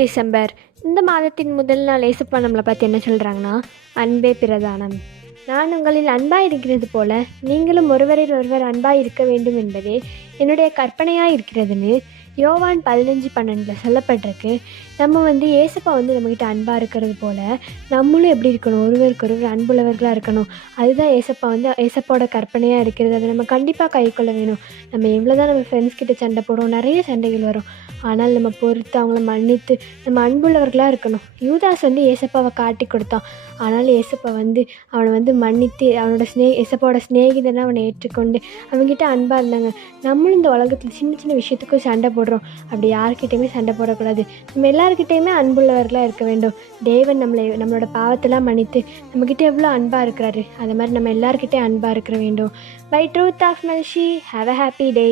December இந்த மாதத்தின் முதல் நாள் ஏசப்பா நம்மளை பார்த்து என்ன சொல்கிறாங்கன்னா, அன்பே பிரதானம். நான் உங்களில் அன்பாக இருக்கிறது போல நீங்களும் ஒருவரில் ஒருவர் அன்பாக இருக்க வேண்டும் என்பதே என்னுடைய கற்பனையாக இருக்கிறதுன்னு யோவான் 15:12 சொல்லப்பட்டிருக்கு. நம்ம ஏசப்பா நம்மக்கிட்ட அன்பாக இருக்கிறது போல் நம்மளும் எப்படி இருக்கணும், ஒருவருக்கு ஒருவர் அன்புள்ளவர்களாக இருக்கணும். அதுதான் ஏசப்பாவோட கற்பனையாக இருக்கிறது. அதை நம்ம கண்டிப்பாக கைக்கொள்ள வேணும். நம்ம எவ்வளோ தான் நம்ம ஃப்ரெண்ட்ஸ் கிட்ட சண்டை போடுவோம், நிறைய சண்டைகள் வரும். ஆனால் நம்ம பொறுத்து அவங்கள மன்னித்து நம்ம அன்புள்ளவர்களாக இருக்கணும். யூதாஸ் ஏசப்பாவை காட்டி கொடுத்தான். ஆனாலும் ஏசப்பா அவனை மன்னித்து அவனோட ஏசப்பாவோட சிநேகிதனை அவனை ஏற்றுக்கொண்டு அவங்ககிட்ட அன்பாக இருந்தாங்க. நம்மளும் இந்த உலகத்தில் சின்ன சின்ன விஷயத்துக்கும் சண்டை போடுறோம். அப்படி யார்கிட்டையுமே சண்டை போடக்கூடாது. நம்ம எல்லாருக்கிட்டையுமே அன்புள்ளவர்களாக இருக்க வேண்டும். தேவன் நம்மளோட பாவத்தெல்லாம் மன்னித்து நம்மக்கிட்ட எவ்வளோ அன்பாக இருக்கிறாரு, அது மாதிரி நம்ம எல்லாருக்கிட்டே அன்பாக இருக்க வேண்டும். பை ட்ரூத் ஆஃப் மெல்ஷி, ஹாவ் அ ஹாப்பி டே.